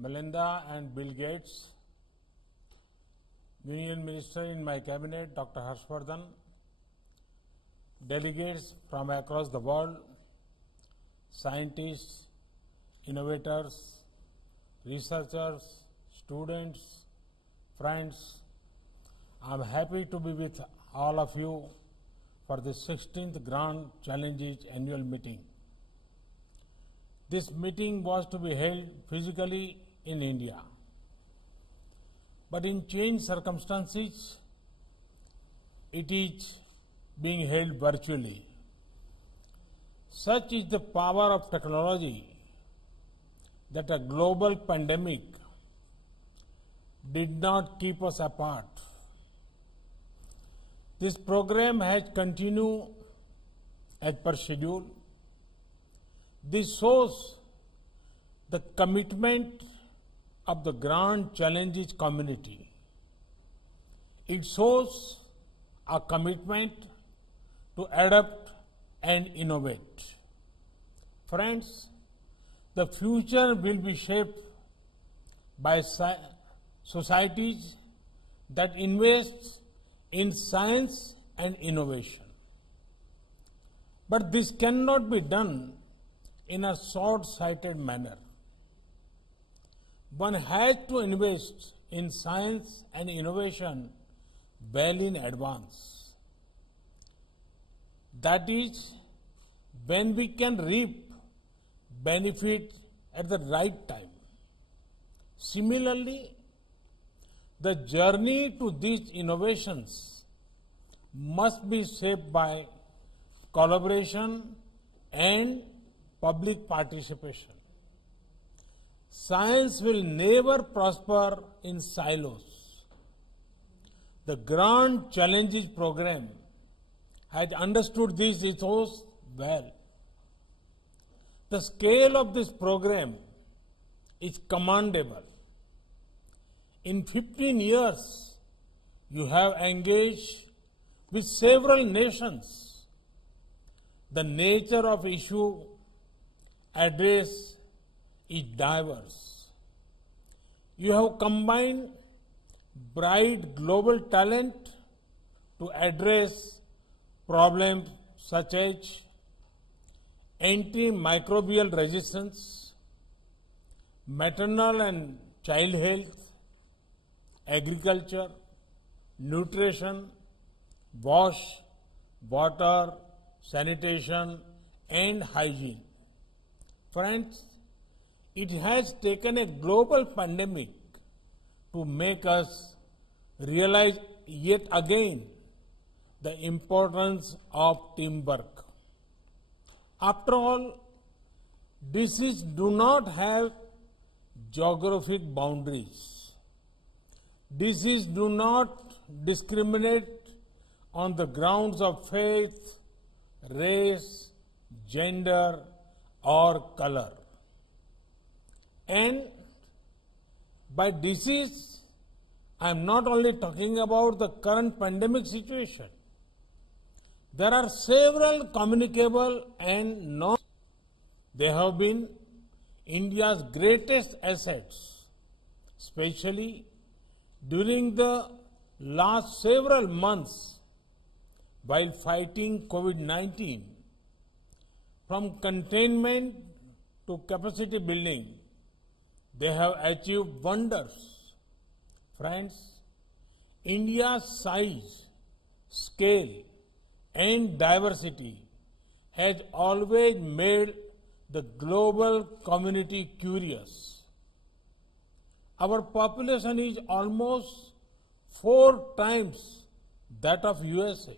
Melinda and Bill Gates, Union Minister in my cabinet, Dr. Harshvardhan, delegates from across the world, scientists, innovators, researchers, students, friends. I'm happy to be with all of you for the 16th Grand Challenges annual meeting. This meeting was to be held physically in India, but in changed circumstances, it is being held virtually. Such is the power of technology that a global pandemic did not keep us apart. This program has continued as per schedule. This shows the commitment of the Grand Challenges community. It shows a commitment to adapt and innovate. Friends, the future will be shaped by societies that invest in science and innovation. But this cannot be done in a short-sighted manner. One has to invest in science and innovation well in advance. That is, when we can reap benefit at the right time. Similarly, the journey to these innovations must be shaped by collaboration and public participation. Science will never prosper in silos. The Grand Challenges program has understood this ethos well. The scale of this program is commendable. In 15 years, you have engaged with several nations. The nature of issue addressed is diverse. You have combined bright global talent to address problems such as antimicrobial resistance, maternal and child health, agriculture, nutrition, wash, water, sanitation, and hygiene. Friends, it has taken a global pandemic to make us realize yet again the importance of teamwork. After all, diseases do not have geographic boundaries. Diseases do not discriminate on the grounds of faith, race, gender, or color. And by disease, I am not only talking about the current pandemic situation. There are several communicable and non. They have been India's greatest assets, especially during the last several months while fighting COVID-19. From containment to capacity building, they have achieved wonders. Friends, India's size, scale, and diversity has always made the global community curious. Our population is almost 4 times that of USA.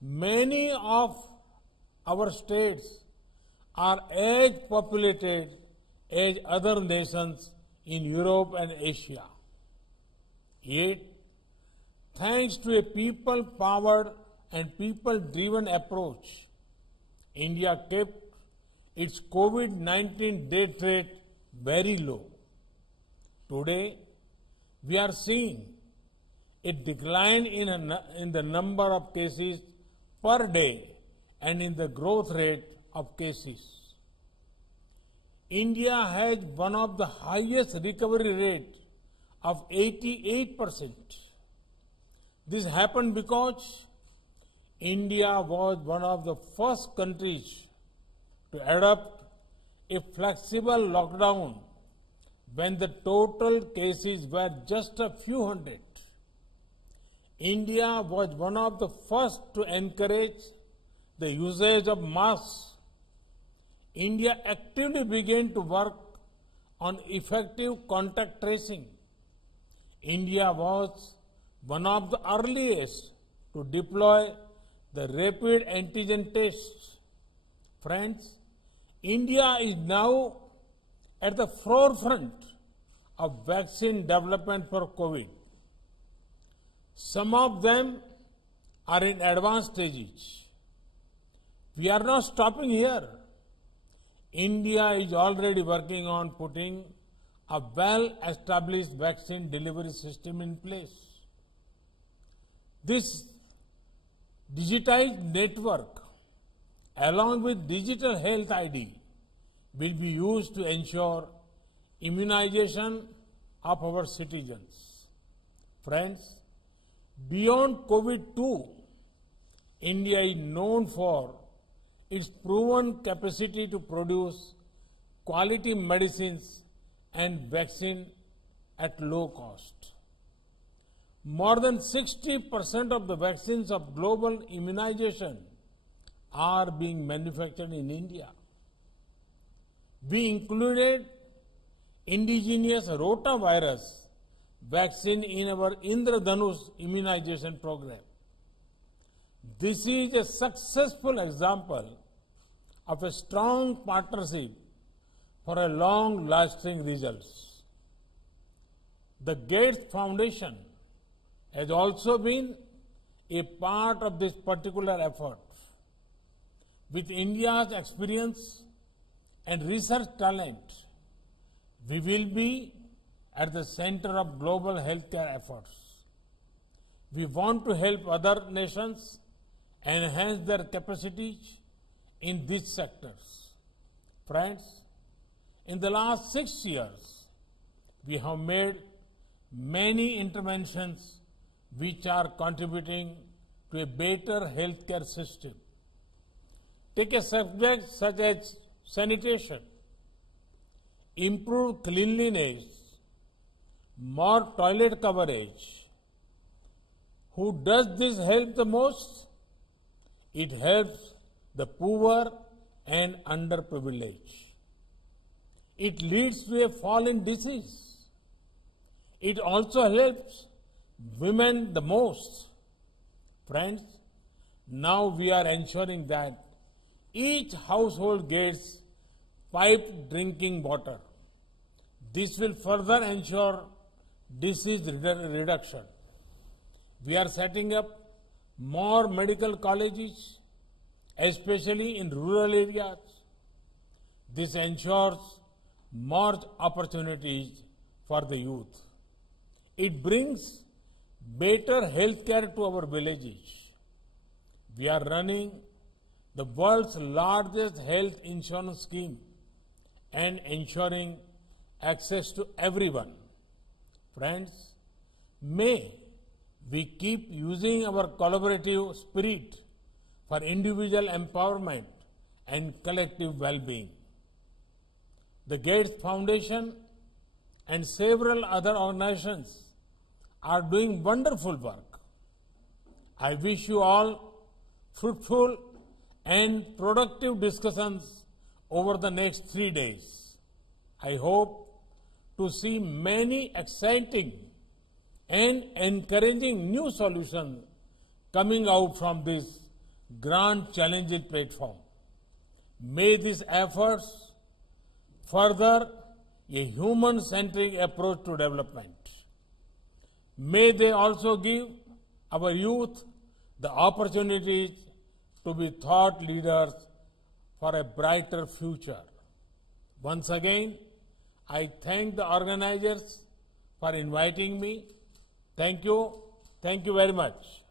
Many of our states are as populated as other nations in Europe and Asia. Yet, thanks to a people-powered and people-driven approach, India kept its COVID-19 death rate very low. Today, we are seeing a decline in the number of cases per day and in the growth rate of cases. India has one of the highest recovery rate of 88%. This happened because India was one of the first countries to adopt a flexible lockdown when the total cases were just a few hundred. India was one of the first to encourage the usage of masks. India actively began to work on effective contact tracing. India was one of the earliest to deploy the rapid antigen tests. Friends, India is now at the forefront of vaccine development for COVID. Some of them are in advanced stages. We are not stopping here. India is already working on putting a well-established vaccine delivery system in place. This digitized network, along with digital health ID, will be used to ensure immunization of our citizens. Friends, beyond COVID-2, India is known for its proven capacity to produce quality medicines and vaccine at low cost. More than 60% of the vaccines of global immunization are being manufactured in India. We included indigenous rotavirus vaccine in our Indradhanush immunization program. This is a successful example of a strong partnership for a long-lasting results. The Gates Foundation has also been a part of this particular effort. With India's experience and research talent, we will be at the center of global healthcare efforts. We want to help other nations enhance their capacities in these sectors. Friends, in the last 6 years, we have made many interventions which are contributing to a better healthcare system. Take a subject such as sanitation, improved cleanliness, more toilet coverage. Who does this help the most? It helps the poor and underprivileged. It leads to a fall in disease. It also helps women the most. Friends, now we are ensuring that each household gets piped drinking water. This will further ensure disease reduction. We are setting up more medical colleges, especially in rural areas. This ensures more opportunities for the youth. It brings better healthcare to our villages. We are running the world's largest health insurance scheme and ensuring access to everyone. Friends, may we keep using our collaborative spirit for individual empowerment and collective well-being. The Gates Foundation and several other organizations are doing wonderful work. I wish you all fruitful and productive discussions over the next 3 days. I hope to see many exciting and encouraging new solutions coming out from this grand challenging platform. May these efforts further a human-centric approach to development. May they also give our youth the opportunities to be thought leaders for a brighter future. Once again, I thank the organizers for inviting me. Thank you. Thank you very much.